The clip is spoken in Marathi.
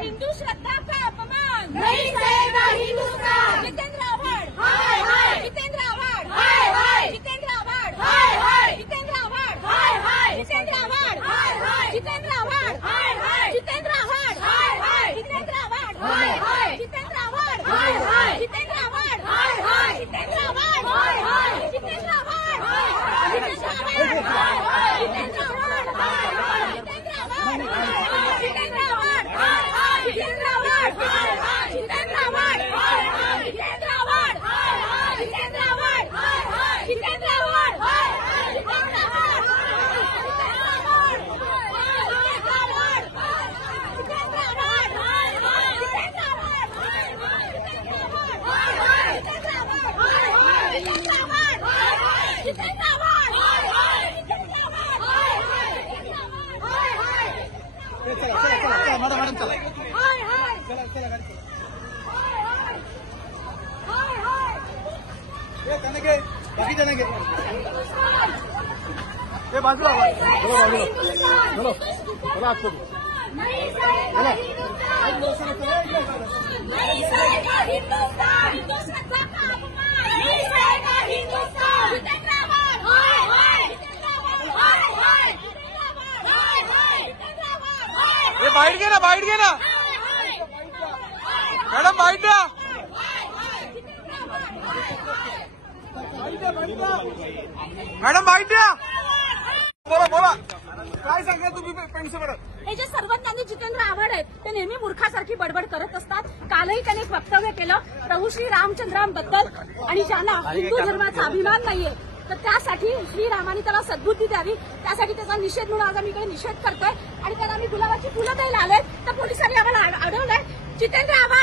हिंदू श्रद्धा का अपमान नहीं सहेगा हिंदुस्तान। जितेंद्र आव्हाड हाय हाय, जितेंद्र आव्हाड हाय हाय, जितेंद्र आव्हाड हाय हाय, जितेंद्र आव्हाड हाय हाय, जितेंद्र आव्हाड हाय हाय, जितेंद्र आव्हाड हाय हाय, जितेंद्र आव्हाड हाय हाय, जितेंद्र आव्हाड हाय हाय, जितेंद्र आव्हाड हाय हाय, जितेंद्र आव्हाड हाय हाय, जितेंद्र आव्हाड हाय हाय, जितेंद्र आव्हाड हाय हाय, जितेंद्र आव्हाड हाय हाय, जितेंद्र आव्हाड हाय हाय, जितेंद्र आव्हाड जितेंद्र आव्हाड हाय हाय, जितेंद्र आव्हाड हाय हाय, जितेंद्र आव्हाड हाय हाय, जितेंद्र आव्हाड हाय हाय, जितेंद्र आव्हाड हाय हाय, जितेंद्र आव्हाड हाय हाय, जितेंद्र आव्हाड चला मॅडम चला त्यांना घे बाकी त्यांना घे ते बाजूला बोलो बोला आज करू नहीं सहेगा हिंदुस्तान। नहीं सहेगा हिंदुस्तान। हिंदू श्रद्धा का अपमान नहीं सहेगा हिंदुस्तान। जितेंद्र आव्हाड हाय हाय, जितेंद्र आव्हाड हाय हाय, जितेंद्र आव्हाड हाय हाय, जितेंद्र आव्हाड हाय हाय, हे बाईट घे ना बाईट घे ना मॅडम बाईट द्या मॅडम बाईट द्या बोला बोला काय सांगा तुम्ही पेन्सिल हे जे सर्वज्ञानी जितेंद्र आव्हाड आहेत ते नेहमी मूर्खासारखी बडबड करत असतात. कालही त्यांनी एक वक्तव्य केलं प्रभू श्री रामचंद्रांबद्दल आणि ज्यांना हिंदू धर्माचा अभिमान नाहीये तर त्यासाठी श्रीरामाने त्याला सद्बुद्धी द्यावी त्यासाठी त्याचा निषेध म्हणून आज आम्ही इकडे निषेध करतोय आणि त्याला आम्ही गुलाबाची फुलं द्यायला आलोय तर पोलिसांनी आम्हाला अडवलंय. जितेंद्र आव्हाड